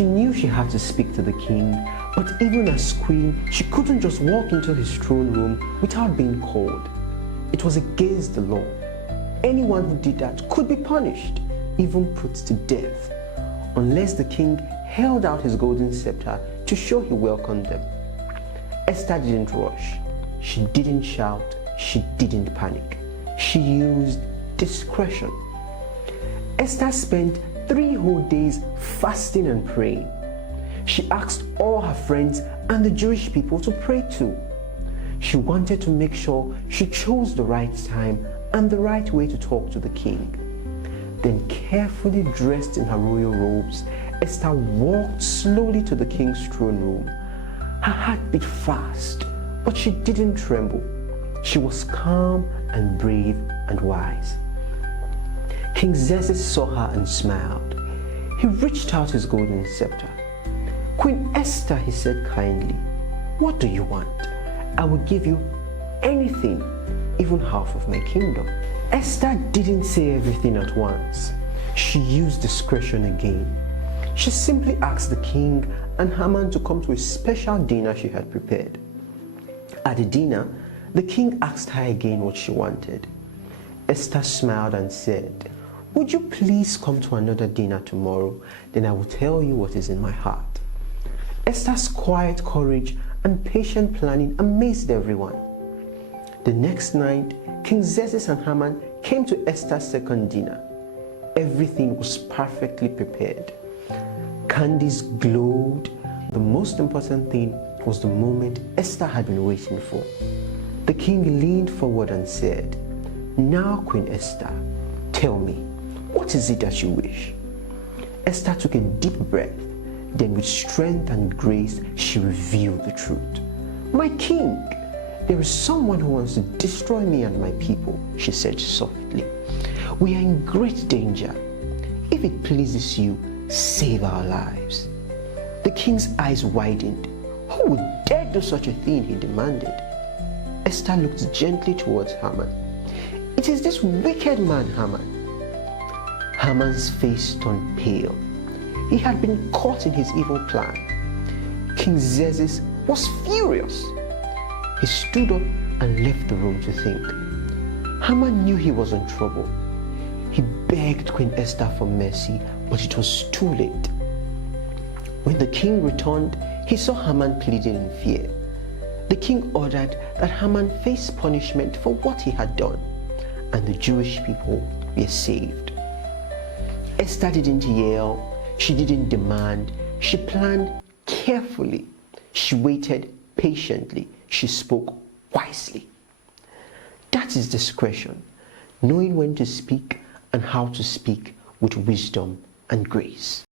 She knew she had to speak to the king, but even as queen, she couldn't just walk into his throne room without being called. It was against the law. Anyone who did that could be punished, even put to death, unless the king held out his golden scepter to show he welcomed them. Esther didn't rush. She didn't shout. She didn't panic. She used discretion. Esther spent 3 whole days fasting and praying. She asked all her friends and the Jewish people to pray too. She wanted to make sure she chose the right time and the right way to talk to the king. Then, carefully dressed in her royal robes, Esther walked slowly to the king's throne room. Her heart beat fast, but she didn't tremble. She was calm and brave and wise. King Xerxes saw her and smiled. He reached out his golden scepter. "Queen Esther," he said kindly, "what do you want? I will give you anything, even half of my kingdom." Esther didn't say everything at once. She used discretion again. She simply asked the king and Haman to come to a special dinner she had prepared. At the dinner, the king asked her again what she wanted. Esther smiled and said, "Would you please come to another dinner tomorrow? Then I will tell you what is in my heart." Esther's quiet courage and patient planning amazed everyone. The next night, King Xerxes and Haman came to Esther's second dinner. Everything was perfectly prepared. Candles glowed. The most important thing was the moment Esther had been waiting for. The king leaned forward and said, "Now, Queen Esther, tell me, what is it that you wish?" Esther took a deep breath. Then with strength and grace, she revealed the truth. "My king, there is someone who wants to destroy me and my people," she said softly. "We are in great danger. If it pleases you, save our lives." The king's eyes widened. "Who would dare do such a thing?" he demanded. Esther looked gently towards Haman. "It is this wicked man, Haman." Haman's face turned pale. He had been caught in his evil plan. King Xerxes was furious. He stood up and left the room to think. Haman knew he was in trouble. He begged Queen Esther for mercy, but it was too late. When the king returned, he saw Haman pleading in fear. The king ordered that Haman face punishment for what he had done, and the Jewish people were saved. Esther didn't yell. She didn't demand. She planned carefully. She waited patiently. She spoke wisely. That is discretion, knowing when to speak and how to speak with wisdom and grace.